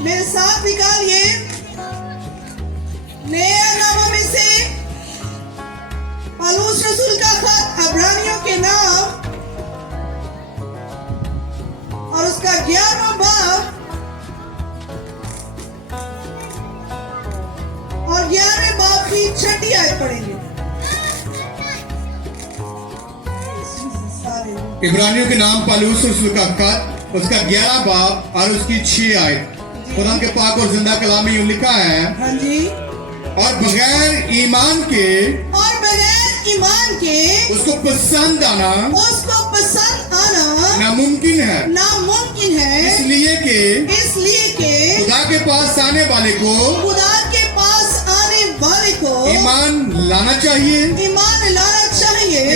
मेरे साथ निकालिए नया नामा में से पौलुस रसूल का खत इब्रानियों के नाम और उसका 11वां बाब और 11वें बाब की 6ठी आयत पढ़ेंगे। इब्रानियों के नाम पौलुस रसूल का खत उसका 11 बाब और उसकी 6 आयत कुरान के पाक और जिंदा कलाम में यूं लिखा है। हाँ जी। और बगैर ईमान के उसको पसंद आना नामुमकिन है इसलिए कि खुदा के पास आने वाले को ईमान लाना चाहिए कि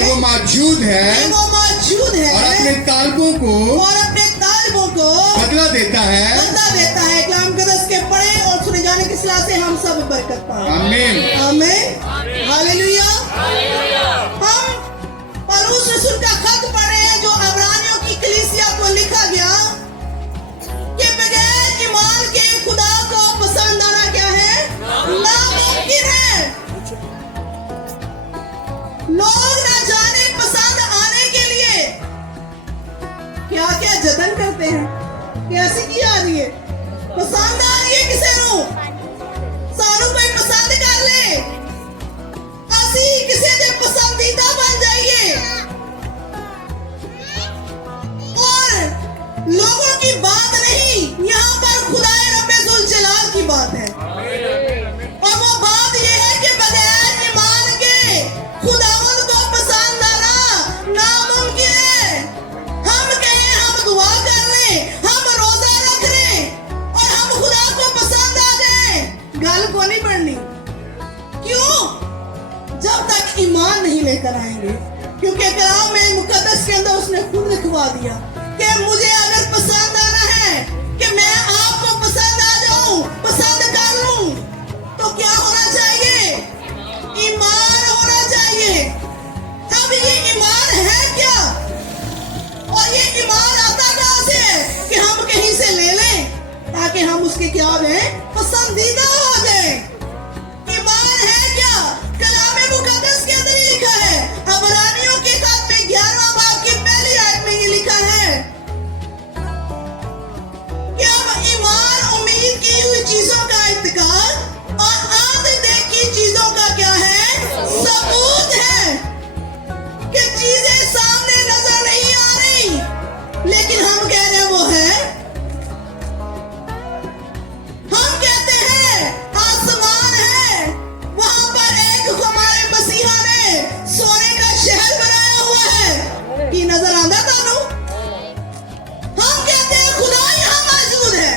वो मौजूद है और अपने तालिबों को बदला देता है। कलाम कदस के पढ़े और सुने जाने की सलाह से हम सब बरकत पाएं। आमीन आमीन हालेलुया। हम पौलुस रसूल का खत पढ़ रहे हैं जो इब्रानियों की कलीसिया को लिखा गया कि बगैर ईमान के खुदा को पसंद आना क्या है? नामुमकिन है। लोग ना जाने पसंद आने के लिए क्या क्या जतन करते हैं। कैसी की आ रही है? पसंद आ रही है किसी को सारू कोई पसंद कर ले असी किसी दे पसंदीदा बन जाइए और लोगों की बात नहीं, यहाँ पर खुदाए रब्बे जुल जलाल की बात है और वो बात ये है कि बगैर ईमान के खुदावंद को पसंद आना नामुमकिन है। हम कहें हम दुआ कर लें, हम रोजा रख लें और हम खुदा को पसंद आ जाए, गल को नहीं बढ़नी। क्यों? जब तक ईमान नहीं लेकर आएंगे, क्योंकि कलाम में मुकद्दस के अंदर उसने खुद लिखवा दिया कि मुझे अगर पसंद आना है कि मैं आपको पसंद आ जाऊं, पसंद कर लूं, तो क्या होना चाहिए? ईमान होना चाहिए। अब ये ईमान है क्या? और ये ईमान आता कहां से है कि हम कहीं से ले लें ताकि हम उसके क्या हो जाए? पसंदीदा हो जाए। ईमान है क्या? कलाम मुकद्दस के अंदर ही लिखा है। इब्रानियों के खत में 11वां बाब की पहली आयत में ये लिखा है कि अब ईमान उम्मीद की हुई चीजों का इत्तेकाद और आंख देखी चीजों का क्या है? सबूत है कि चीजें सामने नजर नहीं आ रही लेकिन हम कह रहे हैं वो है। हम कहते हैं आसमान है, वहां पर एक हमारे मसीहा ने सोने का शहर बनाया हुआ है कि नजर आंदा तानू। हम कहते हैं खुदा यहाँ मौजूद है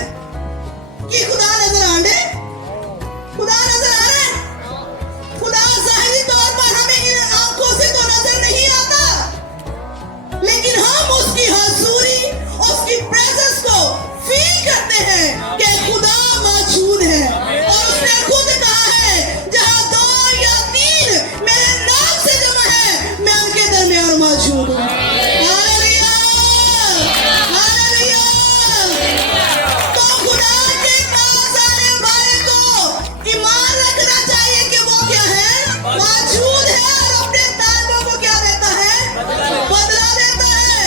कि खुदा नजर आंदे, खुदा नजर आ रहा है। खुदा ज़ाहिरी तौर पर हमें इन आंखों से तो नजर नहीं आता लेकिन हम उसकी हुजूरी, उसकी प्रेजेंस को फील करते हैं कि खुदा मौजूद है और उसने खुद कहा है जहां 2 या 3 मेरे नाम से जमा है मैं उनके दरमियान मौजूद हूं। Hallelujah hallelujah. तो खुदा के पास आने वाले को ईमान रखना चाहिए कि वो क्या है? मौजूद है और अपने तालिबों को क्या देता है? बदला देता है,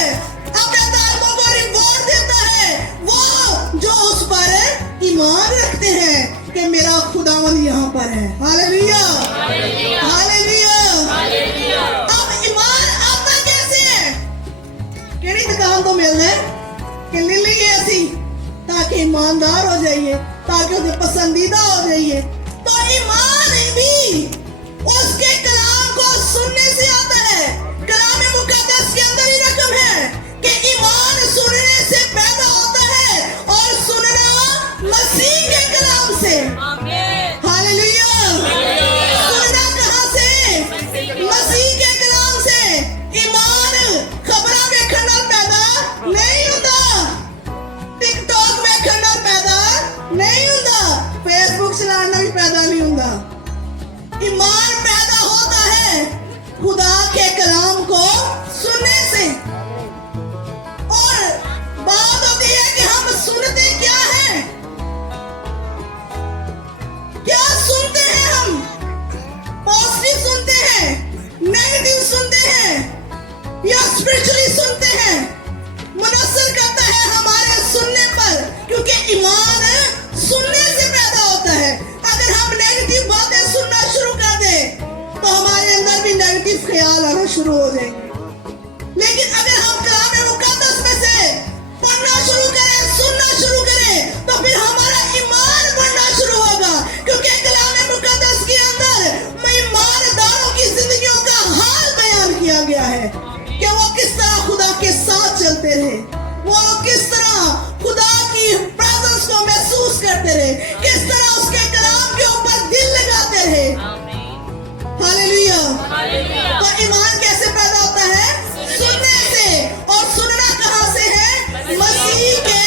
अपने तालिबों को रिवॉर्ड देता है वो जो उस पर ईमान रखते हैं कि मेरा खुदावंद यहाँ पर है। हालेलुया हालेलुया। अब ईमान आता कैसे है? केड़ी दुकान तो मिलना है कि ले लीजिए ऐसी ताकि ईमानदार हो जाइए, ताकि उसे पसंदीदा हो जाइए। तो ईमान भी उसके कलाम को सुनने से आता है। कलाम मुकद्दस के अंदर ही रकम है कि ईमान सुनने से पैदा होता है और सुनना मसीह के कलाम से। हालेलुया। सुनना कहां से? मसीह के कलाम से। ईमान खबरां देखण नाल पैदा नहीं होता, टिकटॉक देखण नाल पैदा नहीं होता, फेसबुक चलाने नाल भी पैदा नहीं होता। ईमान पैदा होता है खुदा के कलाम को सुनने से। और बात होती है कि हम सुनते क्या हैं? ईमान सुनने से पैदा होता है। अगर हम नेगेटिव बातें सुनना शुरू कर दें तो हमारे अंदर भी नेगेटिव ख्याल आना शुरू हो जाएंगे। लेकिन अगर हम कलाम मुकद्दस में से पढ़ना शुरू करें, सुनना शुरू करें, तो फिर हमारा ईमान बढ़ना शुरू होगा। क्योंकि कलाम मुकद्दस के अंदर ईमानदारों की जिंदगियों का हाल बयान किया गया है कि वो किस तरह खुदा के साथ चलते रहे, वो किस तरह खुदा की प्रेजेंस को महसूस करते रहे, किस तरह उसके कलाम के ऊपर दिल लगाते रहे। हालेलुया। तो ईमान कैसे पैदा होता है? सुनने से। और सुनना कहां से है? मसीह के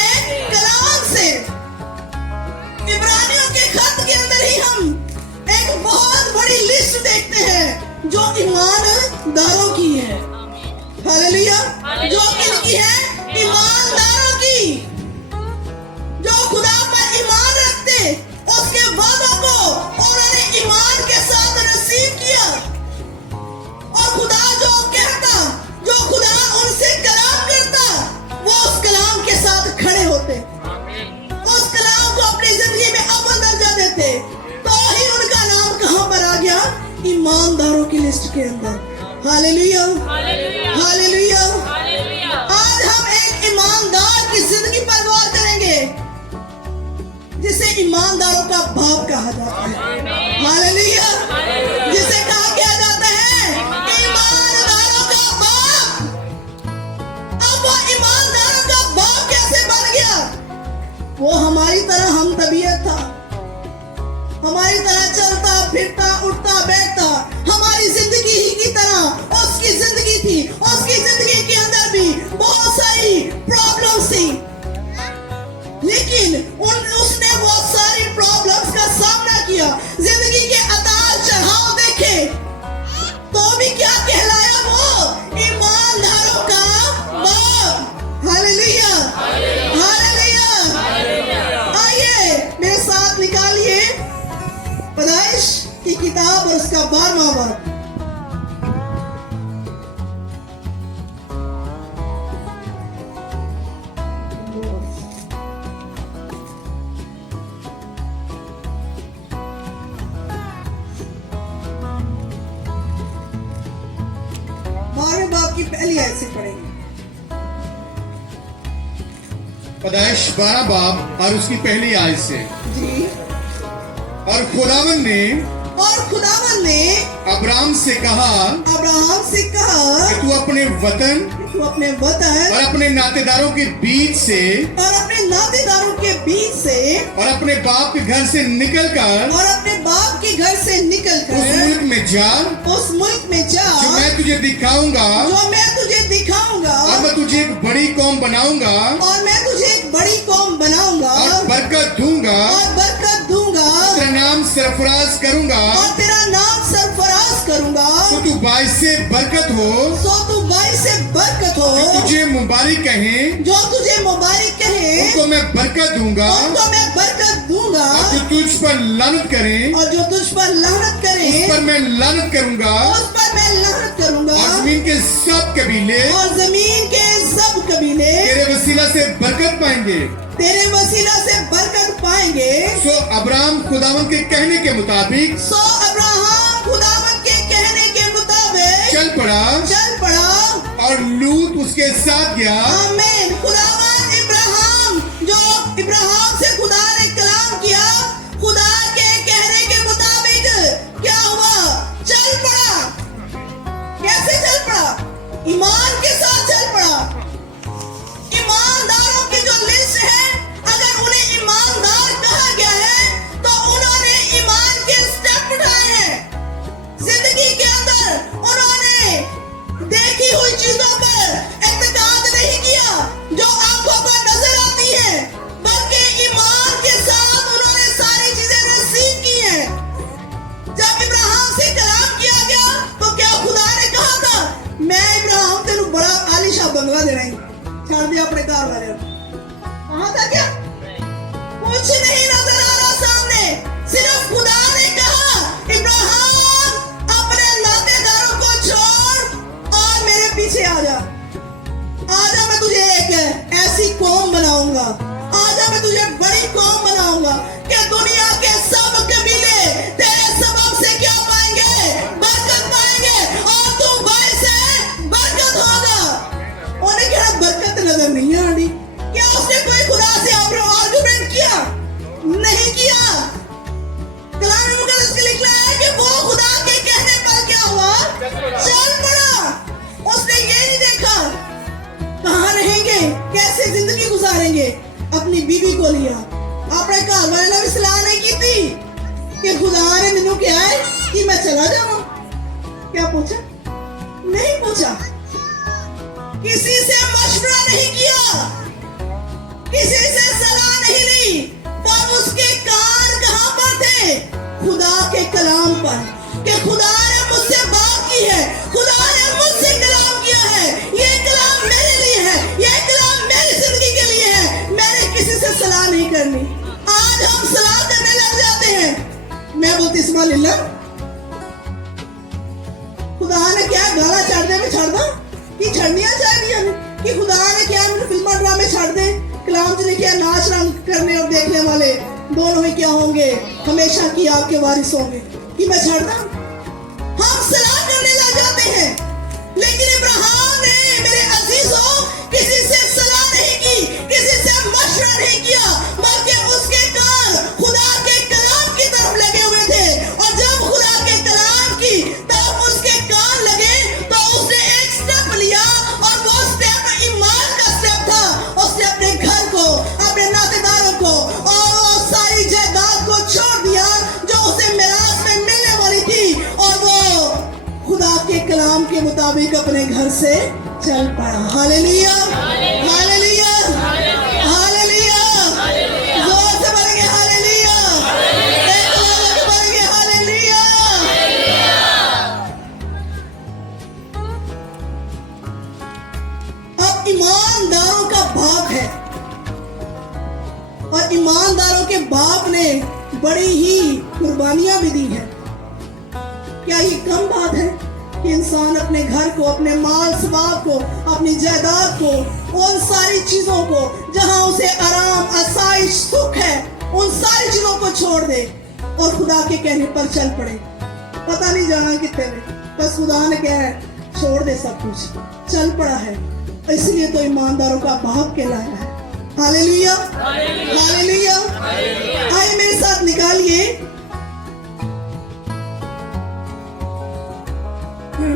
कलाम से। इब्रानियों के खत के अंदर ही हम एक बहुत बड़ी लिस्ट देखते हैं जो ईमानदारों की है। हालेलुया। जो किनकी है? ईमानदारों की, जो खुदा पर ईमान रखते, उसके वादों को उन्होंने ईमान के साथ रिसीव किया। और खुदा जो कहता, जो खुदा उनसे कलाम करता, वो उस कलाम के साथ खड़े होते, उस कलाम को अपनी जिंदगी में अव्वल दर्जा देते। तो ही उनका नाम कहां पर आ गया? ईमानदारों की लिस्ट के अंदर। Hallelujah, hallelujah. आज हम एक ईमानदार की जिंदगी पर गौर करेंगे जिसे ईमानदारों का बाप कहा जाता है। हालेलुया। जिसे कहा क्या जाता है? ईमानदारों का बाप। अब वो ईमानदारों का बाप कैसे बन गया? वो हमारी तरह हम तबीयत था, हमारी तरह चलता फिरता उठता बैठता, हमारी जिंदगी ही की तरह उसकी जिंदगी थी। उसकी जिंदगी के अंदर भी बहुत सारी प्रॉब्लम्स थी, लेकिन उसने बहुत सारी प्रॉब्लम्स का सामना किया। जिंदगी के उतार चढ़ाव देखे तो भी क्या कहलाया? वो ईमानदारों का बाप। Hallelujah, hallelujah. आइए मेरे साथ निकालिए पैदाइश की किताब और उसका 12वां बाब। की पहली आयत से पढ़ेंगे। पैदाइश 12 बाब और उसकी पहली आयत से। जी। और खुदावन ने अब्राहम से कहा कि तू अपने वतन और अपने नातेदारों के बीच से और अपने बाप के घर से निकलकर उस मुल्क में जा जो मैं तुझे दिखाऊंगा और मैं तुझे एक बड़ी कौम बनाऊंगा और बरकत दूंगा तेरा नाम सरफराज करूंगा तो तू बाइस से बरकत हो तुझे मुबारक कहें उनको मैं बरकत दूंगा और जो तुझ पर लानत करें उस पर मैं लानत करूंगा और जमीन के सब कबीले तेरे वसीला से बरकत पाएंगे। सो अब्राहम खुदावन के कहने के मुताबिक चल पड़ा और लूत उसके साथ गया। आमीन। खुदावन इब्राहिम से खुदा ने कलाम किया, खुदा के कहने के मुताबिक क्या हुआ? चल पड़ा। कैसे चल पड़ा? ईमान के साथ चल पड़ा। ईमानदारों की जो लिस्ट है, अगर उन्हें ईमानदार कहा गया है तो उन्होंने ईमान के स्टेप उठाए हैं। जिंदगी के अंदर उन्होंने देखी हुई चीजों पर इत्मीनान नहीं किया, کہ دنیا کے سب قبیلے تیرے سبب سے کیا پائیں گے؟ برکت پائیں گے، اور تو باعث برکت ہوگا۔ انہیں کہا برکت نظر نہیں آ رہی۔ کیا اس نے کوئی خدا سے آرگومنٹ کیا؟ نہیں کیا۔ کلام مقدس میں لکھا ہے کہ وہ خدا کے کہنے پر کیا ہوا؟ چل پڑا۔ اس نے یہ نہیں دیکھا کہاں رہیں گے، کیسے زندگی گزاریں گے۔ اپنی بیوی کو لیا، اپنے گھر والے نے بھی صلاح نہیں کی تھی کہ خدا نے مینوں کیا ہے کہ میں چلا جاؤں۔ کیا پوچھا؟ نہیں پوچھا، کسی سے مشورہ نہیں کیا، کسی سے صلاح نہیں لی، پر اس کے کان کہاں پر تھے؟ خدا کے کلام پر، کہ خدا نے مجھ سے بات کی ہے، خدا نے مجھ سے کلام کیا ہے، یہ کلام میرے لیے ہے، یہ کلام میری زندگی کے لیے ہے، میں نے کسی سے صلاح نہیں کرنی۔ آج ہم صلاح کرنے لگ جاتے ہیں۔ میں بولتی سبحان اللہ، خدا نے کیا گالا چڑھنے میں چھڑ دا کہ چھڑنیاں چاہیے کہ خدا نے کیا فلموں ڈرامے چھڑ دے، کلام نے کیا ناچ رنگ کرنے اور دیکھنے والے دونوں ہی کیا ہوں گے، ہمیشہ کی آپ کے وارث ہوں گے، کہ میں چھڑ دا۔ ہم صلاح کرنے لگ جاتے ہیں، لیکن ابراہیم نے میرے عزیزوں کسی سے صلاح نہیں کی، کسی سے مشورہ نہیں کیا، بلکہ اس کے کان خدا کے کلام کی طرف لگے ہوئے تھے، اور جب خدا کے کلام کی طرف اس کے کان لگے تو اس نے ایک سٹیپ لیا، اور وہ سٹیپ ایمان کا سٹیپ تھا۔ اس نے اپنے گھر کو، اپنے ناطے داروں کو اور وہ ساری جائیداد کو چھوڑ دیا جو اسے میراث میں ملنے والی تھی، اور وہ خدا کے کلام کے مطابق اپنے گھر سے چل پڑا۔ ہاللیلویا، ہاللیلویا، ہاللیلویا، زور سے بولیں گے ہاللیلویا، ایک آواز سے بولیں گے ہاللیلویا۔ اب ایمانداروں کا باپ ہے، اور ایمانداروں کے باپ نے بڑی ہی قربانیاں بھی دی ہیں۔ کیا یہ کم بات ہے کہ انسان اپنے گھر کو، اپنے مال ثواب کو، اپنی جائیداد کو، ان ساری چیزوں کو جہاں اسے آرام، آسائش، سکھ ہے، ان ساری چیزوں کو چھوڑ دے اور خدا کے کہنے پر چل پڑے؟ پتہ نہیں جانا کتنے میں، بس خدا نے کہا ہے چھوڑ دے سب کچھ، چل پڑا ہے۔ اس لیے تو ایمانداروں کا باپ کہلایا ہے۔ ہاللیلویا، ہاللیلویا۔ آئے میرے ساتھ نکالیے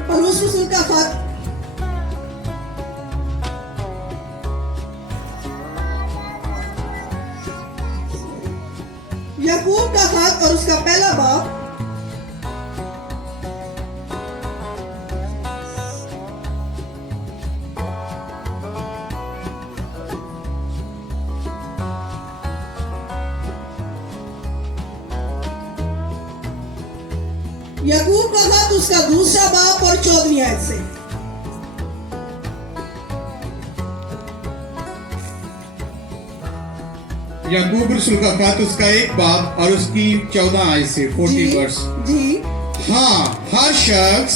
پولس رسول کا خط، یعقوب کا خط اور اس کا پہلا باب، یعقوب کا خط اس کا دوسرا باب اور 14ویں آیت سے۔ یعقوب رسول کا خط اس کا ایک باب اور اس کی 14 آیت سے 40 ورس۔ جی ہاں، ہر شخص،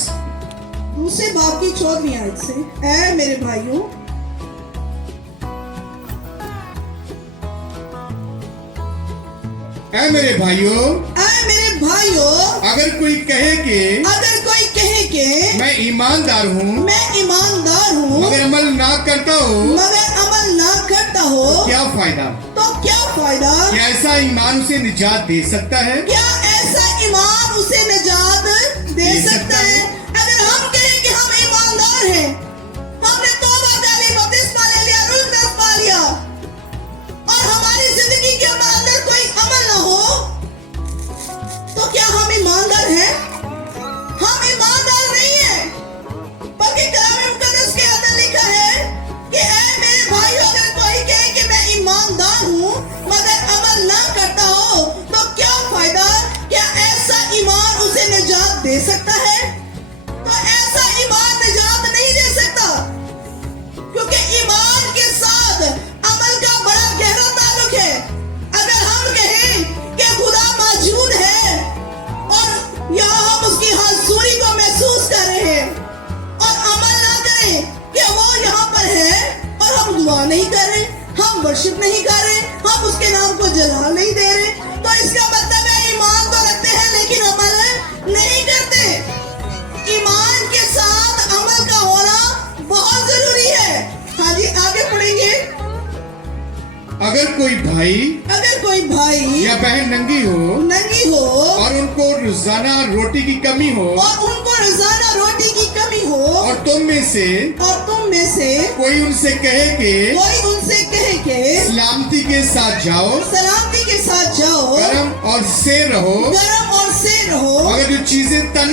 دوسرے باب کی 14ویں آیت سے، اے میرے بھائیوں، اے میرے بھائیوں، اے میرے بھائیوں، اگر کوئی کہے کہ میں ایماندار ہوں، مگر عمل نہ کرتا ہو، کیا فائدہ؟ کیا ایسا ایمان اسے نجات دے سکتا ہے؟ اگر ہم کہیں کہ ہم ایماندار ہیں، ہم نے توبہ کر لی، بپتسمہ لے لیا، روح القدس پا لیا، اور ہماری زندگی کے اندر کوئی عمل نہ ہو، تو کیا ہم ایماندار ہیں؟ ہم ایماندار نہیں ہیں، بلکہ کلام مقدس کے اندر لکھا ہے کہ اے میرے بھائیو، اگر کوئی کہے کہ میں ایماندار ہوں مگر عمل نہ کرتا ہو تو کیا فائدہ؟ کیا ایسا ایمان اسے نجات دے سکتا ہے؟ تو ایسا ایمان نجات نہیں دے سکتا، کیونکہ ایمان کے ساتھ عمل کا بڑا گہرا تعلق ہے۔ اگر ہم کہیں کہ خدا موجود ہے اور یہاں ہم اس کی حضوری کو محسوس کر رہے ہیں، اور عمل نہ کریں کہ وہ یہاں پر ہے، اور ہم دعا نہیں کر رہے، ہم ورشپ نہیں کر رہے، ہم اس کے نام کو جلال نہیں دے رہے، अगर कोई भाई या बहन नंगी हो और उनको रोजाना रोटी की कमी हो और तुम में से कोई उनसे कहे कि सलामती के साथ जाओ गरम और से रहो मगर जो चीजें तन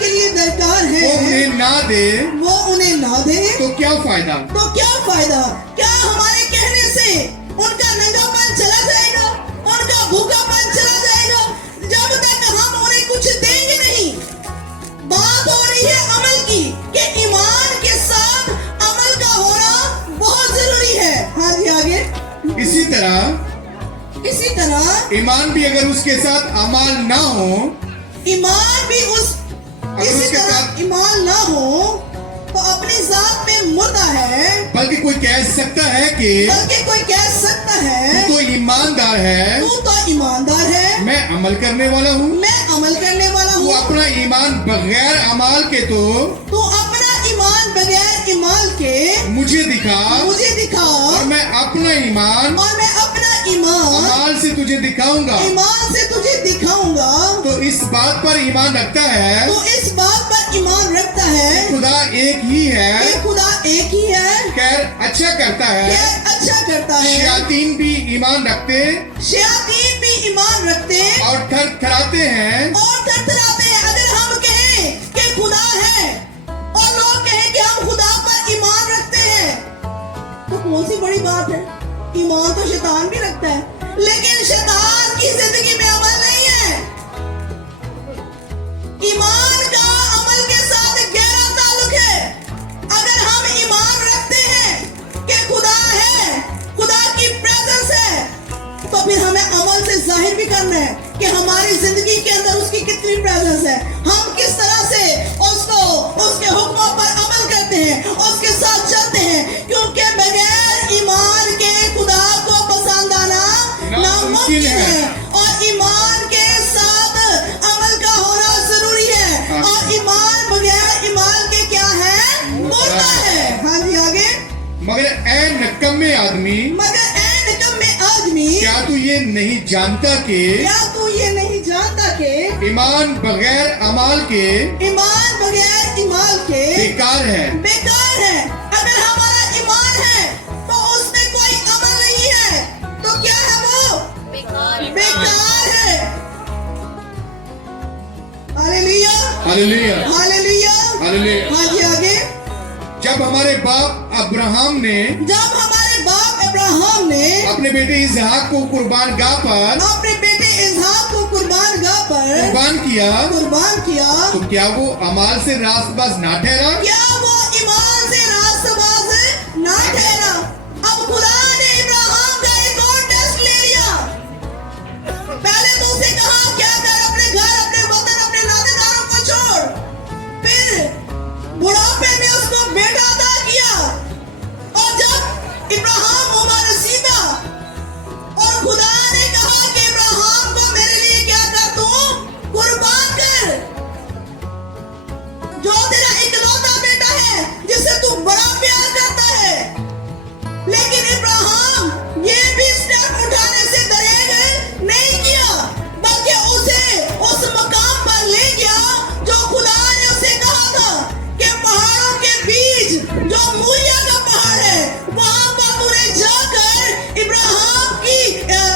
के लिए दरकार है वो उन्हें ना दे तो क्या फायदा क्या हमारे कहने से उनका नंगापन चला जाएगा, उनका भूखापन चला जाएगा जब तक हम उन्हें कुछ देंगे नहीं। बात हो रही है अमल की कि ईमान के साथ अमल का होना बहुत जरूरी है। हाँ जी आगे। इसी तरह ईमान भी अगर उसके साथ अमल ना हो, ईमान ना हो तो अपनी जात में मुर्दा है। बल्कि कोई कह सकता है तू तो ईमानदार है मैं अमल करने वाला हूँ तू अपना ईमान बगैर अमाल के मुझे दिखा और मैं अपना ईमान अमाल से तुझे दिखाऊंगा। तो इस बात पर ईमान रखता है खुदा एक ही है खैर अच्छा करता है शयातीन भी ईमान रखते और थरथराते हैं अगर हम कहें कि खुदा है और लोग कहें कि हम खुदा पर ईमान रखते हैं तो कौन सी बड़ी बात है। ईमान तो शैतान भी रखता है लेकिन शैतान की जिंदगी में अमल नहीं है। ईमान का अमल के साथ गहरा ताल्लुक है। अगर हम ईमान रखते हैं कि खुदा है, खुदा की प्रेजेंस है, तो फिर हमें अमल से जाहिर भी करना है कि हमारी जिंदगी के अंदर उसकी कितनी प्रेजेंस है, हम किस तरह से उसके हुक्मों पर अमल करते हैं, उसके साथ चलते हैं। क्योंकि बगैर ईमान के खुदा को पसंद आना नामुमकिन है और ईमान के साथ अमल का होना जरूरी है। और ईमान बगैर ईमान के क्या है, मुर्दा है। हाँ जी आगे। मगर ए निकम्मे आदमी क्या तू ये नहीं जानता कि ईमान बगैर अमाल के बेकार है। अगर हमारा ईमान है तो उसमें कोई अमल नहीं है तो क्या है, वो बेकार है। हालेलुया। हाँ जी आगे। जब हमारे बाप अब्राहम ने अपने बेटे इसहाक को कुर्बान गाह पर कुर्बान किया तो क्या वो अमाल से रास्तबाज ना ठहरा? अब खुदा ने इब्राहिम का एक और टेस्ट ले लिया। पहले तो उसे कहा क्या कर, अपने घर, अपने वतन, अपने नातेदारों को छोड़। फिर बुढ़ापे में उसको बेटा अता किया और जब इब्राहिम उम्र रसीदा और खुदा ने कहा कि इब्राहिम को मेरे लिए क्या कर, तू कुर्बान कर, जो तेरा इकलौता बेटा है जिसे तू बड़ा प्यार करता है। लेकिन इब्राहिम ये भी स्टेप उठाने से दरेग नहीं किया बल्कि उसे उस मकाम पर ले गया जो खुदा ने उसे कहा था कि पहाड़ों के बीच जो मूरिया का पहाड़ है वहां पर तूने जाकर इब्राहिम की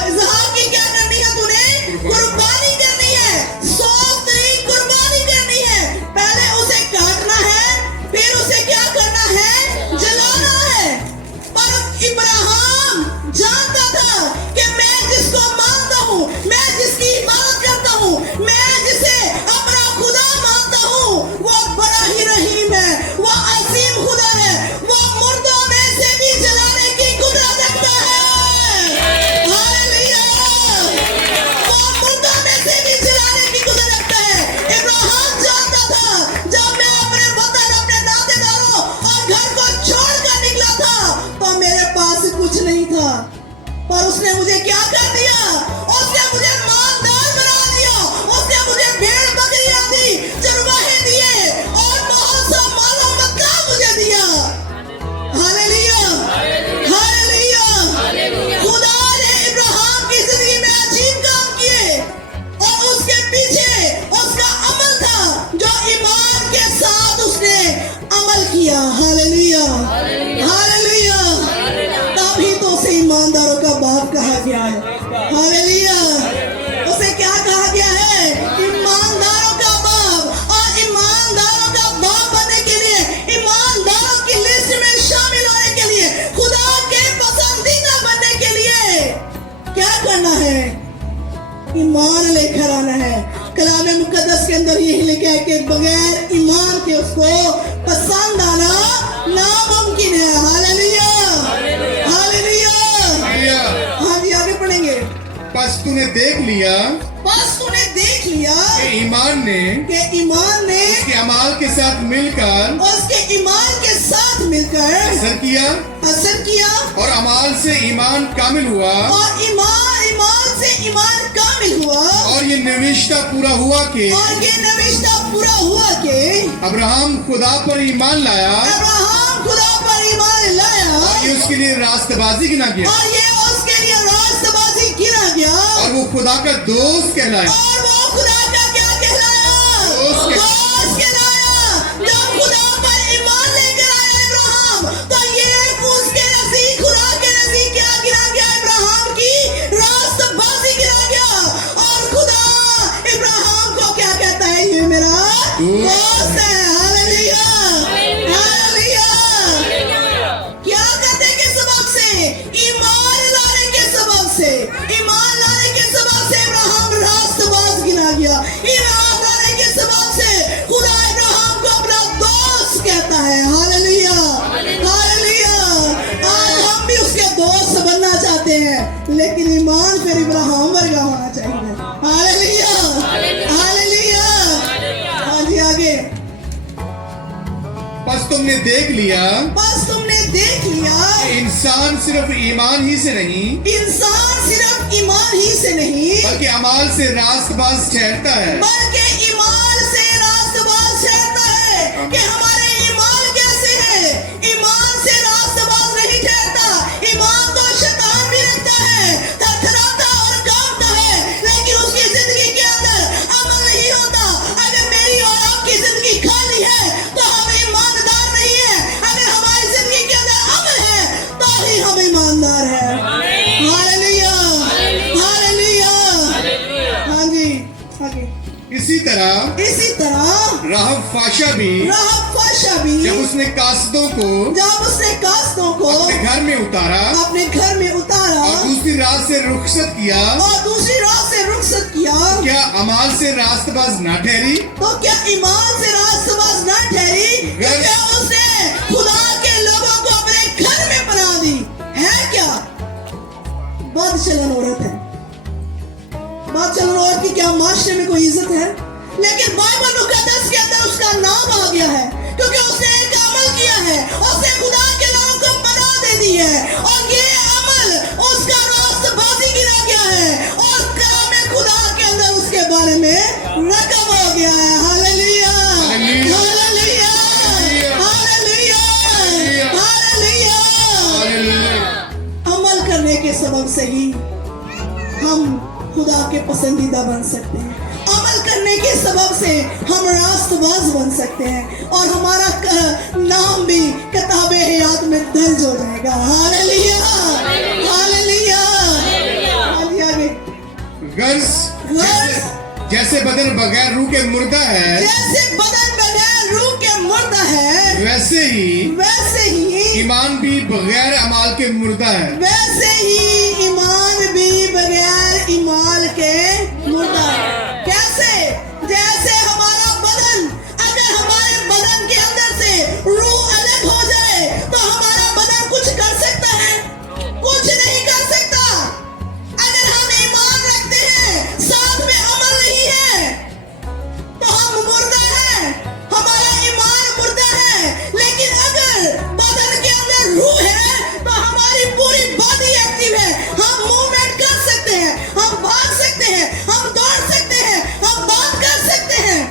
इज़हार की क्या करनी है, तूने कुर्बानी करनी है, 100 कुर्बानी करनी है। पहले उसे काटना है फिर उसे क्या करना है, जलाना है। पर इब्राहिम जानता था कि मैं जिसको मानता हूँ, मैं जिसकी इबादत करता हूँ, मैं जिसे अपना खुदा मानता हूँ, वो बड़ा ही रहीम है, वो असीम खुदा है, वो मुर्दों में से भी जलाने की कुदरत रखता है। हालेलुया। वो मुर्दों में से भी जलाने की कुदरत रखता है। इब्राहिम जानता था जब मैं अपने वतन, अपने नातेदारों और घर को छोड़कर निकला था तो मेरे पास कुछ नहीं था, पर उसने मुझे क्या कर दिया, उसने मुझे मालदार बना दिया, उसने मुझे भेड़ बकरियां दी, चरवाहे दिए और बहुत सा मालो मक्का मुझे दिया। हालेलुया। गया है। हालेलुया। उसे क्या कहा गया है? ईमानदारों का बाप। और ईमानदारों का बाप बनने के लिए, ईमानदारों की लिस्ट में शामिल होने के लिए, खुदा के पसंदीदा बनने के लिए क्या करना है? ईमान लेकर आना है। कलाम मुकद्दस के अंदर यही लिखा है कि बगैर ईमान के उसको पसंद आना नामुमकिन है। हालेलुया, हालेलुया। हाँ जी, आगे पढ़ेंगे। बस तूने देख लिया कि ईमान ने उसके अमाल के साथ मिलकर असर किया और अमाल से ईमान कामिल हुआ और ये नविश्ता पूरा हुआ कि अब्राहम खुदा पर ईमान लाया और ये उसके लिए रास्तबाजी गिना गया और वो खुदा का दोस्त कहलाया। दोस्त कहलाया। जब खुदा पर ईमान लेकर आया इब्राहिम, तो ये उसके नजदीक, खुदा के नजदीक क्या गिना गया? इब्राहिम की रास्तबाजी गिना गया। और खुदा इब्राहिम को क्या कहता है? ये मेरा दोस्त है। हालेलुया, हालेलुया। क्या करने के सबब से? ईमान लाने के सबब से। ईमान लाने के सबब से इब्राहिम रास्तबाज गिना गया। ईमान लाने के सबब से खुदा इब्राहिम को अपना दोस्त कहता है। हालेलुया, हालेलुया। आज हम भी उसके दोस्त बनना चाहते हैं, लेकिन ईमान फिर इब्राहिम वर्गा होना चाहिए। Hallelujah, hallelujah. हाँ जी, आगे। बस तुमने देख लिया इंसान सिर्फ ईमान ही से नहीं, बल्कि अमाल से रास्तबाज ठहरता है। कि हमारे ईमान कैसे है? ईमान से रास्तबाज नहीं ठहरता। ईमान तो शैतान भी रखता है, थरथराता और कांपता है, लेकिन उसकी जिंदगी के अंदर अमल नहीं होता। अगर मेरी और आपकी जिंदगी खाली है तो हम ईमानदार नहीं है। अगर हमारी जिंदगी के अंदर अमल है तो ही हम ईमानदार है। हालेलुया, हालेलुया। हाँ जी, आगे। इसी तरह राहब फाशा भी जब उसने कासदों को अपने घर में उतारा और दूसरी रात से रुखसत किया, क्या अमाल से रास्तबाज ना ठहरी? तो क्या ईमान से रास्तबाज ना ठहरी? क्या उसने खुदा के लोगों को अपने घर में बना दी है? क्या बदचलन औरत है? बदचलन औरत की क्या माशरे में कोई इज्जत है? लेकिन बाइबल मुकद्दस के अंदर उसका नाम आ गया है, क्योंकि उसने एक अमल किया है, उसने खुदा के लोगों को बना दे दी है, और ये अमल उसका रास्तबाजी गिना गया है, और कलाम खुदा के अंदर उसके बारे में रकम हो गया है। हालेलुया, हालेलुया, हालेलुया, हालेलुया। अमल करने के सबब से ही हम खुदा के पसंदीदा बन सकते हैं। अमल करने के सबब से हम रास्तबाज बन सकते हैं, और हमारा नाम भी किताबे हयात में दर्ज हो जाएगा। Hallelujah, hallelujah. आगे। जैसे बदन बगैर रूह के मुर्दा है, वैसे ही ईमान भी बगैर अमाल के मुर्दा है। कैसे? जैसे हमारा बदन, अगर हमारे बदन के अंदर से रूह अलग हो जाए तो हमारा बदन कुछ कर सकता है? कुछ नहीं कर सकता। अगर हम ईमान रखते हैं, साथ में अमल नहीं है, तो हम मुर्दा हैं, हमारा ईमान मुर्दा है। लेकिन अगर बदन के अंदर रूह है तो हमारी पूरी बॉडी एक्टिव है। हम मूवमेंट कर सकते हैं, हम भाग सकते हैं, हम दौड़ सकते हैं, हम बात कर सकते हैं।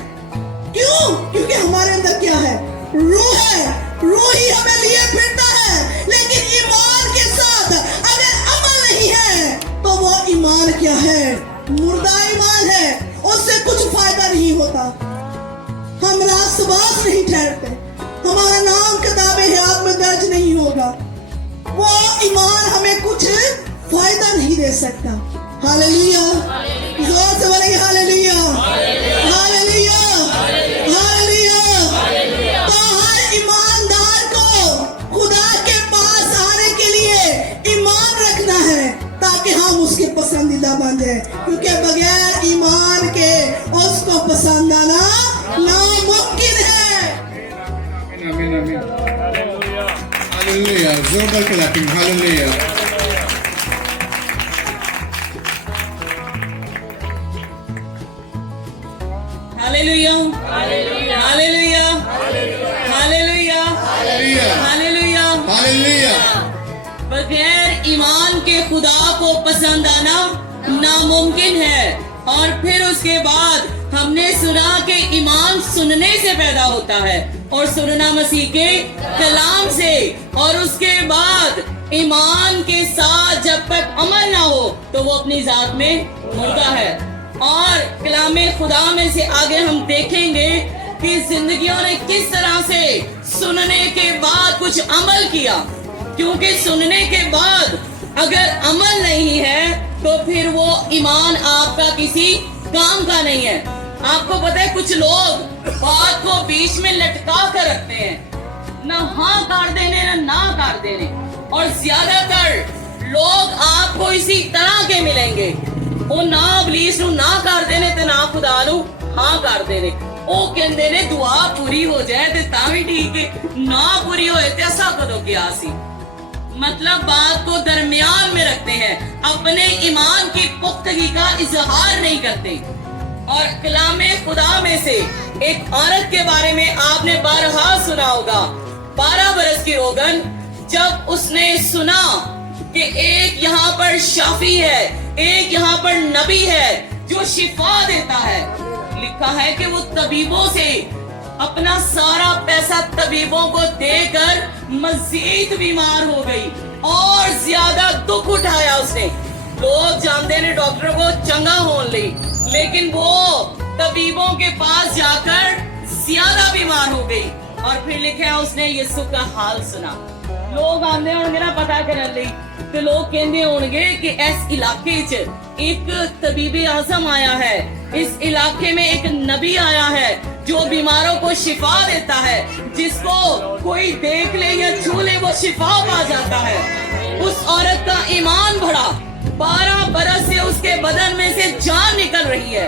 क्यों? क्योंकि हमारे अंदर क्या है? रूह है। रूह ही हमें लिए फिरता है। लेकिन ईमान के साथ अगर अमल नहीं है तो वो ईमान क्या है? मुर्दा ईमान है। उससे कुछ फायदा नहीं होता। हम रास्तबाज नहीं ठहरते, हमारा नाम किताबे हयात में दर्ज नहीं होगा। वो ईमान हमें कुछ फायदा नहीं नहीं दे सकता। हालेलुया, जोर से बोलेंगे हालेलुया, हालेलुया, हालेलुया। तो हर ईमानदार को खुदा के पास आने के लिए ईमान रखना है ताकि हम उसके पसंदीदा बन जाए, क्योंकि बगैर ईमान के उसको पसंद आना नामुमकिन है। आमीन आमीन। हालेलुया, जोरदार क्लैपिंग, हालेलुया। हालेलुया, हालेलुया, हालेलुया, हालेलुया, हालेलुया। बगैर ईमान के खुदा को पसंद आना नामुमकिन है। और फिर उसके बाद हमने सुना कि ईमान सुनने से पैदा होता है और सुनना मसीह के कलाम से, और उसके बाद ईमान के साथ जब तक अमल ना हो तो वो अपनी जात में मुर्दा है। और कलामे खुदा में से आगे हम देखेंगे कि जिंदगियों ने किस तरह से सुनने के बाद कुछ अमल किया, क्योंकि सुनने के बाद अगर अमल नहीं है तो फिर वो ईमान आपका किसी काम का नहीं है। आपको पता है कुछ लोग बात को बीच में लटका कर रखते हैं, ना हाँ कर देने ना कर देने, और ज्यादातर लोग आपको इसी तरह के मिलेंगे, वो ना इबलीस नू ना कर देने ते ना खुदा नू हाँ कर देने। वो कहंदे ने दुआ पूरी हो जाए ते तां भी ठीक है, ना पूरी होए ते असा कदों किया सी। मतलब बात को दरमियान में रखते हैं, अपने ईमान की पुख्तगी का इजहार नहीं करते। और कलामे खुदा में से एक औरत के बारे में आपने बारहा सुना होगा, 12 बरस की रोगन, जब उसने सुना कि एक यहाँ पर शाफी है, एक यहाँ पर नबी है जो शिफा देता है। लिखा है कि वो तबीबों से अपना सारा पैसा तबीबों को देकर मजीद बीमार हो गई और ज्यादा दुख उठाया उसने। लोग जानते ने डॉक्टर को चंगा होने ली, लेकिन वो तबीबों के पास जाकर ज्यादा बीमार हो गई। और फिर लिखा उसने यीशु का हाल सुना। लोग आंदे होंगे ना पता करने ली, तो लोग कहते होंगे कि इस इलाके च एक तबीबे आजम आया है, इस इलाके में एक नबी आया है जो बीमारों को शिफा देता है, जिसको कोई देख ले या छू ले वो शिफा पा जाता है। उस औरत का ईमान बढ़ा, 12 बरस से उसके बदन में से जान निकल रही है।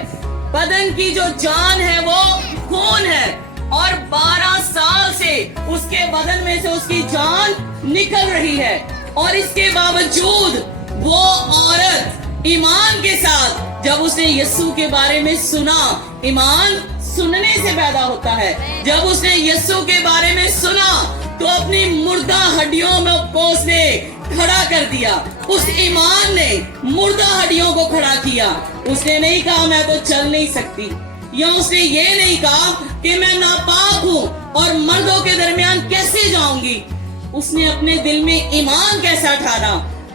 बदन की जो जान है वो खून है, और 12 साल से उसके बदन में से उसकी जान निकल रही है। और इसके बावजूद वो औरत ईमान के साथ, जब उसने यीशु के बारे में सुना, ईमान सुनने से पैदा होता है, जब उसने यीशु के बारे में सुना तो अपनी मुर्दा हड्डियों में को उसने खड़ा कर दिया। उस ईमान ने मुर्दा हड्डियों को खड़ा किया। उसने नहीं कहा मैं तो चल नहीं सकती, या उसने ये नहीं कहा कि मैं नापाक हूँ और मर्दों के दरमियान कैसे जाऊंगी। उसने अपने दिल में ईमान कैसा ठाना,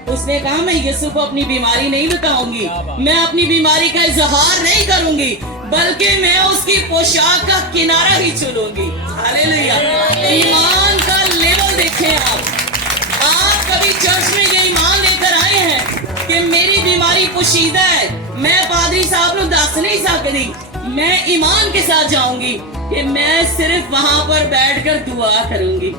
उसने कहा मैं यीशु को अपनी बीमारी नहीं बताऊंगी, मैं अपनी बीमारी का इजहार नहीं करूंगी, बल्कि मैं उसकी पोशाक का किनारा ही चुनूंगी। हालेलुया। ईमान का लेवल देखें आप कभी चर्च में ये ईमान लेकर आए हैं कि मेरी बीमारी पोशीदा है, मैं पादरी साहब को दस नहीं सकती, मैं ईमान के साथ जाऊंगी कि मैं सिर्फ वहां पर बैठकर दुआ करूंगी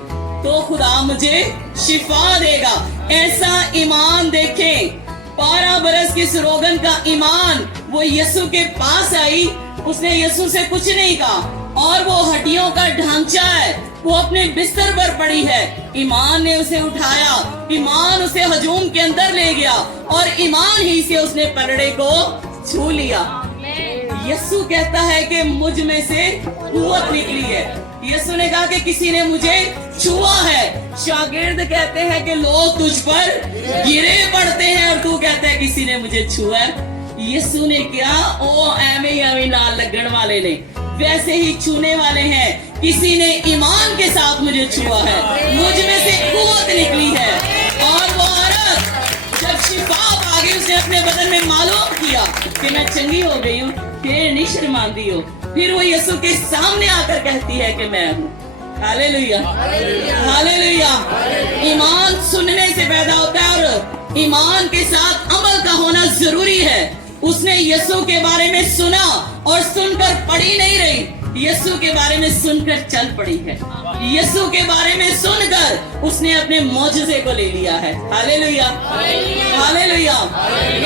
तो खुदा मुझे शिफा देगा। ऐसा ईमान देखें। 12 बरस की सुरोगन का ईमान, वो यीशु के पास आई, उसने यीशु से कुछ नहीं कहा, और वो हड्डियों का ढांचा है, वो अपने बिस्तर पर पड़ी है। ईमान ने उसे उठाया, ईमान उसे हजूम के अंदर ले गया, और ईमान ही से उसने पलड़े को छू लिया। यीशु कहता है कि मुझ में से कुव्वत निकली है। यीशु ने कहा कि किसी ने मुझे छुआ है। शागिर्द कहते हैं कि लोग तुझ पर गिरे पड़ते हैं और तू कहता है किसी ने मुझे छुआ है। यीशु ने क्या, ओ एवं नाल लगन वाले ने वैसे ही छूने वाले हैं। किसी ने ईमान के साथ मुझे छुआ है, मुझ में से कुव्वत निकली है। और वो औरत जब शिफा आ गई, उसने अपने बदन में मालूम किया कि मैं चंगी हो गई हूँ, फिर नहीं शर्मांदी हो। फिर वो यीशु के सामने आकर कहती है कि मैं हूँ। Hallelujah, hallelujah. ईमान सुनने से पैदा होता है और ईमान के साथ अमल का जरूरी है। उसने यीशु के बारे में सुना और सुनकर पड़ी नहीं रही, यीशु के बारे में सुनकर चल पड़ी है। यीशु के बारे में सुनकर उसने अपने मौजूदे को ले लिया है। हालेलुया, हालेलुया।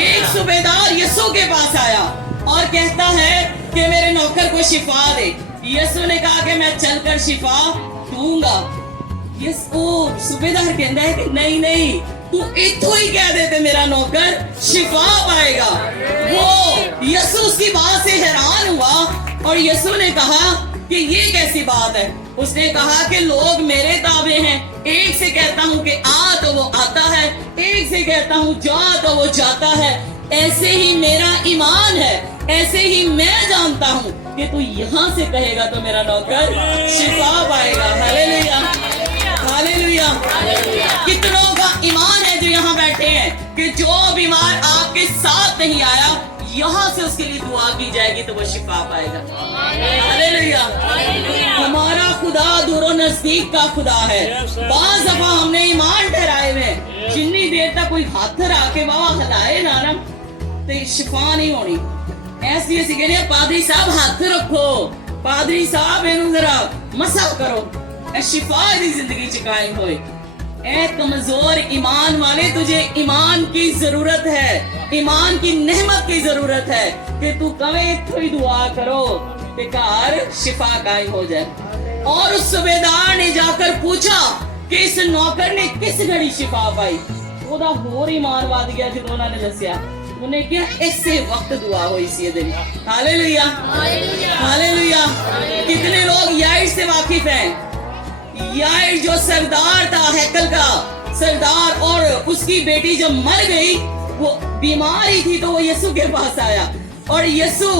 एक सूबेदार यीशु के पास आया और कहता है कि मेरे नौकर को शिफा दे। यीशु ने कहा कि मैं चलकर शिफा दूंगा। यीशु सूबेदार कहता है कि नहीं नहीं, तू इथों ही कह दे, मेरा नौकर शिफा पाएगा। वो यीशु उसकी बात से हैरान हुआ और यीशु ने कहा कि ये कैसी बात है। उसने कहा कि लोग मेरे ताबे हैं, एक से कहता हूँ कि आ तो वो आता है, एक से कहता हूँ जा तो वो जाता है। ऐसे ही मेरा ईमान है, ऐसे ही मैं जानता हूँ कि तू यहाँ से कहेगा तो मेरा नौकर शिफा पाएगा। Hallelujah, hallelujah. कितनों का ईमान है जो यहाँ बैठे हैं कि जो बीमार आपके साथ नहीं आया, यहाँ से उसके लिए दुआ की जाएगी तो वो शिफा पाएगा। हालेलुया। हमारा खुदा दूर नजदीक का खुदा है। बाज़ दफा हमने ईमान ठहराए हुए, जितनी देर तक कोई हाथ आके बाबा हलाए ना तो शिफा नहीं होनी। ऐसी ऐसी कहने पादरी साहब हाथ रखो, पादरी साहब इन्हों जरा मसा करो, शिफा दी जिंदगी च कायम होए। ए कमजोर ईमान वाले, तुझे ईमान की जरूरत है, ईमान की नेमत की जरूरत है कि तू कवे थोड़ी दुआ करो कि घर शिफा कायम हो जाए। और उस सूबेदार ने जाकर पूछा कि इस नौकर ने किस घड़ी शिफा पाई। ओदा होर ईमान वध गया जो उन्होंने दसिया। उन्हें क्या ऐसे वक्त दुआ हुई सी दिन। Hallelujah, hallelujah. कितने लोग याइर से वाकिफ हैं? याइर जो सरदार था, हैकल का सरदार, और उसकी बेटी जब मर गई, वो बीमार ही थी, तो वो यीशु के पास आया और यीशु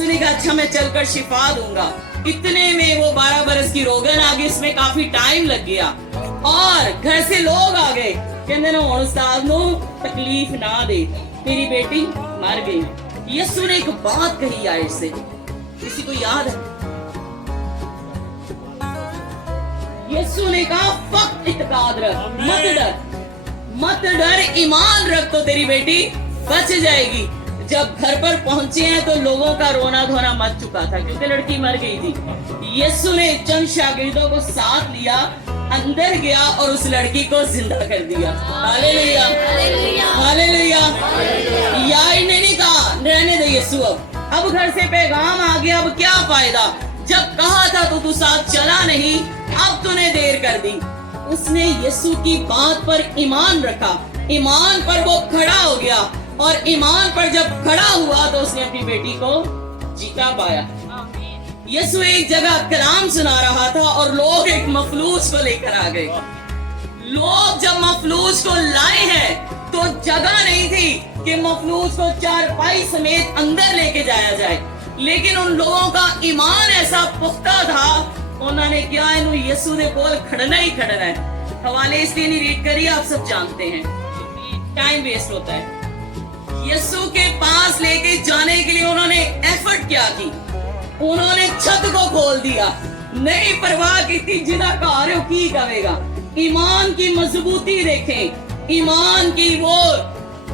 ने कहा अच्छा मैं चलकर शिफा दूंगा। इतने में वो 12 बरस की रोगन आ गई, इसमें काफी टाइम लग गया और घर से लोग आ गए, कहते ना हुण उस्ताद नू तकलीफ ना दे, तेरी बेटी मर गई। यीशु ने एक बात कही याइर से, किसी को याद है? यीशु ने कहा फक्त इत्काद रख, मत डर, मत डर, ईमान रख तो तेरी बेटी बच जाएगी। जब घर पर पहुंचे हैं तो लोगों का रोना धोना मच चुका था क्योंकि लड़की मर गई थी। यीशु ने चंद शागिर्दों को साथ लिया, अंदर गया और उस लड़की को जिंदा कर दिया। Hallelujah, hallelujah. याइर ने नहीं कहा रहने दे यीशु, अब घर से पैगाम आ गया, अब क्या फायदा, जब कहा था तो तू साथ चला नहीं, अब तूने देर कर दी। उसने यीशु की बात पर ईमान रखा, ईमान पर वो खड़ा हो गया और ईमान पर जब खड़ा हुआ तो उसने अपनी बेटी को जीता पाया। यीशु एक जगह कलाम सुना रहा था और लोग एक मफलूज को लेकर आ गए। लोग जब मफलूज को लाए हैं तो जगह नहीं थी कि मफलूज को चारपाई समेत अंदर लेके जाया जाए, लेकिन उन लोगों का ईमान ऐसा पुख्ता था, उन्होंने क्या इन्हों यीशु दे कोल खड़ना ही खड़ना है। हवाले इसलिए नहीं रीड करिए, आप सब जानते हैं, टाइम वेस्ट होता है। यीशु के पास लेके जाने के लिए उन्होंने एफर्ट क्या की, उन्होंने छत को खोल दिया, नहीं परवाह की थी जिना घर की करेगा। ईमान की मजबूती देखें, ईमान की वो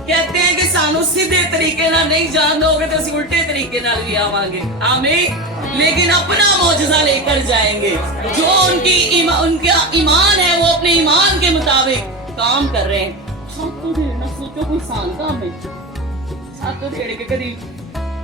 कहते हैं कि सानू सीधे तरीके ना नहीं जान दोगे तो ਅਸੀਂ उल्टे तरीके नाल भी आवांगे, आमीन, लेकिन अपना मौजज़ा लेकर जाएंगे। जो उनका ईमान है वो अपने ईमान के मुताबिक काम कर रहे हैं। सोचो कोई सान काम है, छत ढेड़ के कभी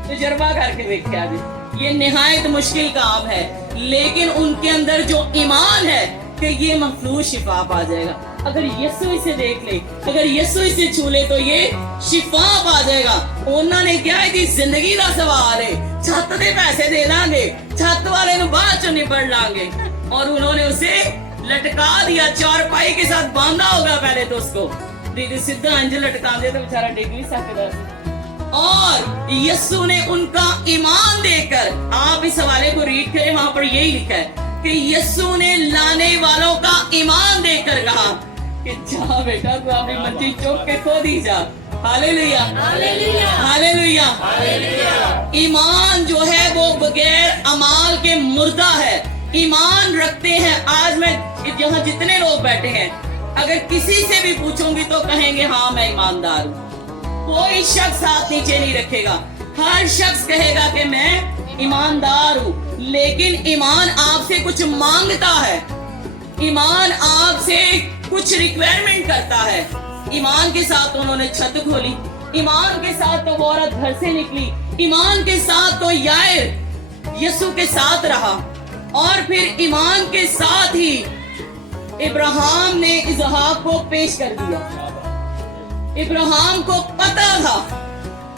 तजर्बा करके देखा जी, ये निहायत मुश्किल काम है, लेकिन उनके अंदर जो ईमान है कि ये मफलूज शिफा पा जाएगा। अगर यीशु इसे देख ले, अगर यीशु इसे छू ले तो ये शिफा पा जाएगा। उन्होंने क्या है, जिंदगी का सवाल है, छत दे पैसे दे देंगे, छत वाले नु बाद चो निपट लांगे, और उन्होंने उसे लटका दिया, चारपाई के साथ बांधा होगा पहले तो उसको, दीदी सीधा अंज लटका दे तो बेचारा डिग भी सकता। और यीशु ने उनका ईमान देकर, आप इस हवाले को रीड करें, वहां पर यही लिखा है कि यीशु ने लाने वालों का ईमान देकर कहा कि जा बेटा तू अपनी मंजी चुक के खो दी जा। हालेलुया, हालेलुया, हालेलुया। ईमान जो है वो बगैर अमाल के मुर्दा है। ईमान रखते हैं, आज मैं यहाँ जितने लोग बैठे हैं, अगर किसी से भी पूछूंगी तो कहेंगे हाँ मैं ईमानदार हूँ। कोई शख्स हाथ नीचे नहीं रखेगा। हर शख्स कहेगा कि मैं ईमानदार हूँ, लेकिन ईमान आपसे कुछ मांगता है, ईमान आपसे कुछ रिक्वायरमेंट करता है। ईमान के साथ उन्होंने छत खोली, ईमान के साथ तो वो औरत घर से निकली, ईमान के साथ तो यायर यीशु के साथ रहा, और फिर ईमान के साथ ही इब्राहिम ने इसहाक को पेश कर दिया। इब्राहिम को पता था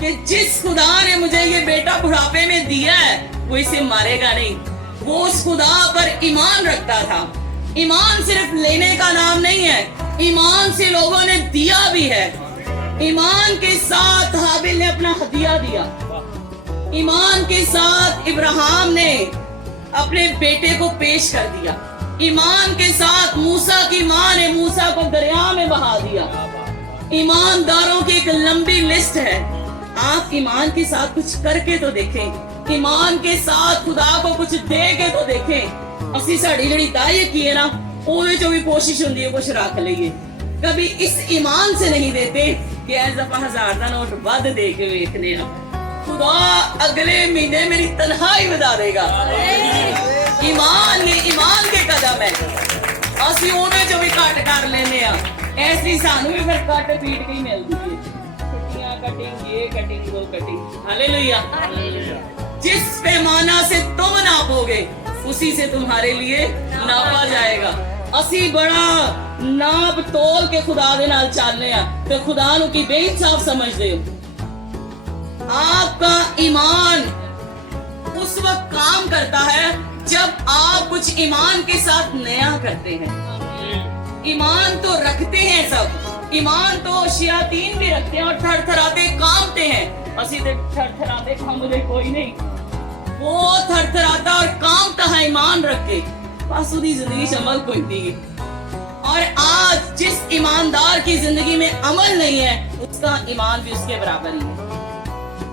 कि जिस खुदा ने मुझे ये बेटा बुढ़ापे में दिया है वो इसे मारेगा नहीं। वो उस खुदा पर ईमान रखता था। ईमान सिर्फ लेने का नाम नहीं है, ईमान से लोगों ने दिया भी है। ईमान के साथ हाबिल ने अपना हदिया दिया, ईमान के साथ इब्राहिम ने अपने बेटे को पेश कर दिया, ईमान के साथ मूसा की माँ ने मूसा को दरिया में बहा दिया। ईमानदारों की एक लंबी लिस्ट है। आप ईमान के साथ कुछ करके तो देखें, ईमान के साथ खुदा को कुछ दे के तो देखें। असी साड़ी जड़ी दाई की है ना, ਉਹਦੇ ਚੋਂ भी कोशिश होती है कुछ रख लीए। कभी इस ईमान से नहीं देते कि ऐसा 1000 का नोट ਵੱਧ दे के वेखने ना, खुदा अगले महीने मेरी तनख्वाही बढ़ा देगा। ईमान ने ईमान के कदम है, असी ਉਹਦੇ ਚੋਂ भी घट कर लेने आ। ऐसी सानू भी फिर कट पीट के ही मिलती है, छुट्टियां कटिंग, ये कटिंग, वो कटिंग। हालेलुया। जिस पैमाना से तुम नापोगे उसी से तुम्हारे लिए नापा जाएगा। असी बड़ा नाप तोल के खुदा दे नाल चलने आ ते खुदा नु की बेइंसाफ समझदे हो। आपका ईमान उस वक्त काम करता है जब आप कुछ ईमान के साथ नया करते हैं। ईमान तो रखते हैं सब, ईमान तो शयातीन भी रखते हैं और थरथराते कांपते हैं। असी ते थरथराते कांपते कोई नहीं, वो थरथराता और कांपता है ईमान रख के, बस उसकी जिंदगी से अमल कोई नहीं। और आज जिस ईमानदार की जिंदगी में अमल नहीं है उसका ईमान भी उसके बराबर ही है,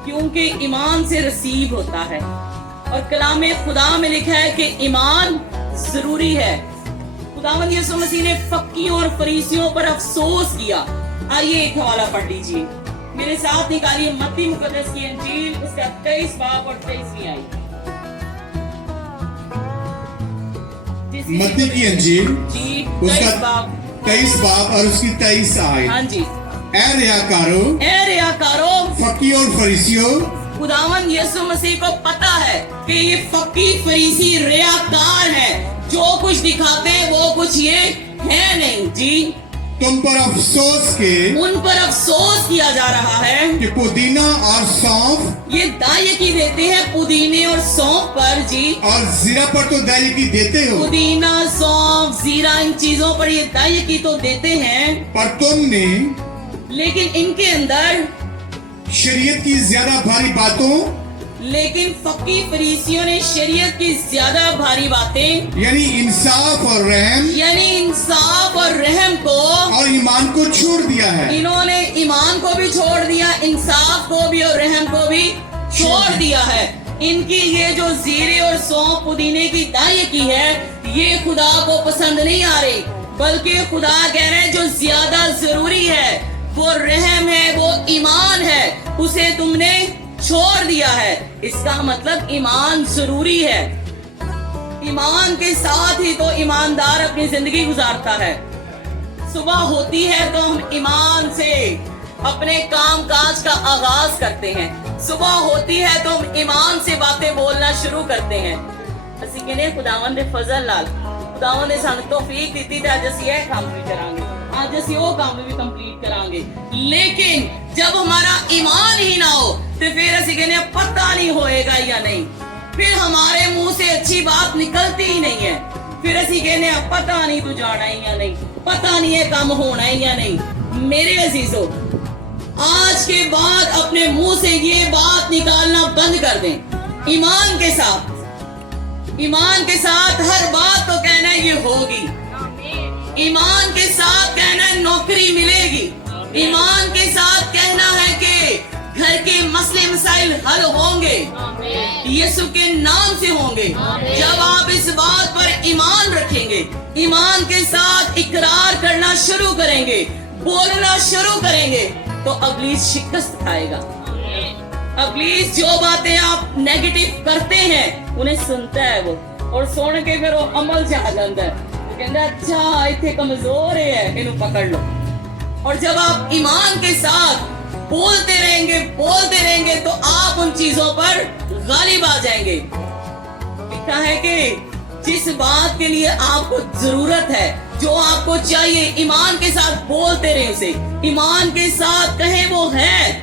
क्योंकि ईमान से रिसीव होता है। और कलामे खुदा में लिखा है कि ईमान जरूरी है। खुदावंद यीशु मसीह ने फक्कियों और फरीसियों पर अफसोस किया। आइए एक हवाला पढ़ लीजिए, मेरे साथ निकालिए मत्ती मुकद्दस की इंजील, उसका 23 बाब और 23वीं आयत। मत्ती की इंजील जी, उसका 23 बाब और उसकी 23 आयत। हाँ जी। ए रियाकारो, फकीर और फरीसियों, खुदावंद यीशु मसीह को पता है कि ये फकी फरीसी रियाकार है, जो कुछ दिखाते हैं वो कुछ ये है नहीं। जी, तुम पर अफसोस के, उन पर अफसोस किया जा रहा है कि पुदीना और सौंफ, ये दायकी देते हैं पुदीने और सौंफ पर। जी, और जीरा पर तो दायकी देते हो, पुदीना, सौंफ, जीरा, इन चीजों पर ये दायकी तो देते हैं, पर तुमने लेकिन इनके अंदर शरीयत की ज्यादा भारी बातों, लेकिन फकी फरीसियों ने शरीयत की ज्यादा भारी बातें, यानी इंसाफ और रहम, यानी इंसाफ और रहम को और ईमान को छोड़ दिया है। इन्होंने ईमान को भी छोड़ दिया, इंसाफ को भी और रहम को भी छोड़ दिया है। इनकी ये जो जीरे और सौंफ पुदीने की दायकी है ये खुदा को पसंद नहीं आ रही, बल्कि खुदा कह रहे हैं जो ज्यादा जरूरी है वो रहम है, वो ईमान है, उसे तुमने छोड़ दिया है। इसका मतलब ईमान जरूरी है। ईमान के साथ ही तो ईमानदार अपनी जिंदगी गुजारता है। सुबह होती है तो हम ईमान से अपने काम काज का आगाज करते हैं, सुबह होती है तो हम ईमान से बातें बोलना शुरू करते हैं। ਅਸੀਂ ਕਹਿੰਦੇ ਖੁਦਾਵੰਦ ਦੇ ਫਜ਼ਲ ਨਾਲ ਖੁਦਾਵੰਦ ਨੇ ਸਾਨੂੰ ਤੌਫੀਕ ਦਿੱਤੀ ਤੇ ਅੱਜ ਅਸੀਂ ਇਹ ਕੰਮ ਵੀ ਕਰਾਂਗੇ, आज ਅਸੀਂ ਉਹ ਕੰਮ ਵੀ ਕੰਪਲੀਟ ਕਰਾਂਗੇ। लेकिन जब हमारा ईमान ही ना हो तो फिर ਅਸੀਂ कहने पता नहीं होएगा या नहीं, फिर हमारे मुंह से अच्छी बात निकलती ही नहीं है, फिर ਅਸੀਂ कहने पता नहीं तू जाना ही या नहीं, पता नहीं ये काम होना है या नहीं। मेरे अजीजों, आज के बाद अपने मुंह से ये बात निकालना बंद कर दें। ईमान के साथ हर बात तो कहना है ये होगी, ईमान के साथ कहना है नौकरी मिलेगी, ईमान के साथ कहना है कि घर के मसले मसाइल हल होंगे, यीशु के नाम से होंगे। जब आप इस बात पर ईमान रखेंगे, ईमान के साथ इकरार करना शुरू करेंगे, बोलना शुरू करेंगे, तो इब्लीस शिकस्त खाएगा। इब्लीस जो बातें आप नेगेटिव करते हैं उन्हें सुनता है वो, और सुन के फिर वो अमल च आ जाता है। वो कहता है अच्छा इतने कमजोर है, इन्हें पकड़ लो। और जब आप ईमान के साथ बोलते रहेंगे तो आप उन चीजों पर गालिब आ जाएंगे। लिखा है कि जिस बात के लिए आपको जरूरत है, जो आपको चाहिए, ईमान के साथ बोलते रहे उसे, ईमान के साथ कहें वो है,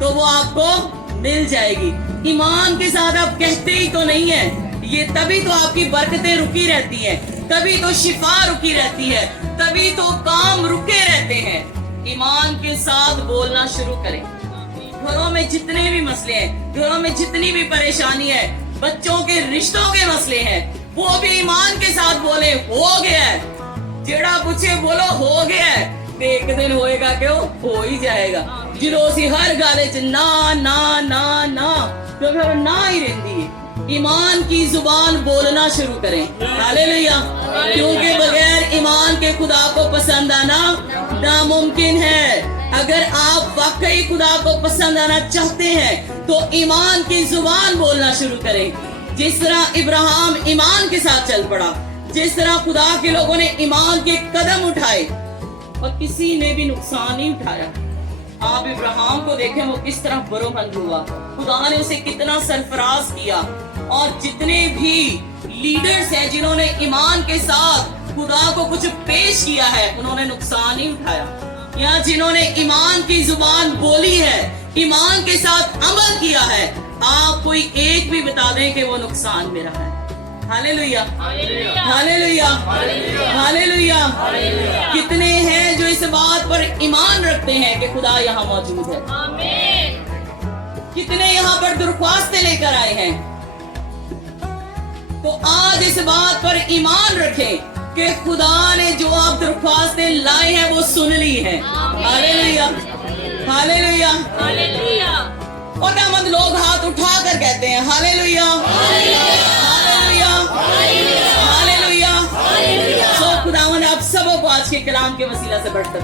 तो वो आपको मिल जाएगी। ईमान के साथ आप कहते ही तो नहीं है, ये तभी तो आपकी बरकतें रुकी रहती हैं, तभी तो शिफा रुकी रहती है, तभी तो काम रुके रहते हैं। ईमान के साथ बोलना शुरू करें। घरों में जितने भी मसले हैं, घरों में जितनी भी परेशानी है, बच्चों के रिश्तों के मसले हैं, वो भी ईमान के साथ बोले हो गया है। जेड़ा पूछे बोलो हो गया है, तो एक दिन होएगा क्यों, हो ही जाएगा। जिलोसी हर गाले च ना ना ना ना, तो फिर ना ही रहती है। ईमान की जुबान बोलना शुरू करें। हालेलुया। क्योंकि बगैर ईमान के खुदा को पसंद आना नामुमकिन है। अगर आप वाकई खुदा को पसंद आना चाहते हैं तो ईमान की जुबान बोलना शुरू करें। जिस तरह इब्राहिम ईमान के साथ चल पड़ा, जिस तरह खुदा के लोगों ने ईमान के कदम उठाए और किसी ने भी नुकसान नहीं उठाया। आप इब्राहिम को देखें, वो किस तरह बरोमंद हुआ, खुदा ने उसे कितना सरफराज किया। और जितने भी लीडर्स हैं जिन्होंने ईमान के साथ खुदा को कुछ पेश किया है, उन्होंने नुकसान नहीं उठाया। या जिन्होंने ईमान की जुबान बोली है, ईमान के साथ अमल किया है, आप कोई एक भी बता दें कि वो नुकसान में रहा है। हालेलुया, हालेलुया, हालेलुया। कितने हैं जो इस बात पर ईमान रखते हैं कि खुदा यहाँ मौजूद है? कितने यहाँ पर दरख्वास्तें लेकर आए हैं? तो आज इस बात पर ईमान रखें कि खुदा ने जो आप दरख्वास्तें लाई हैं वो सुन ली हैं। हालेलुया, हालेलुया, हालेलुया। और नामंद लोग हाथ उठाकर कहते हैं हालेलुया, हालेलुया, हालेलुया, हालेलुया। सो खुदावंद आप सबों को आज के कलाम के वसीला से बढ़कर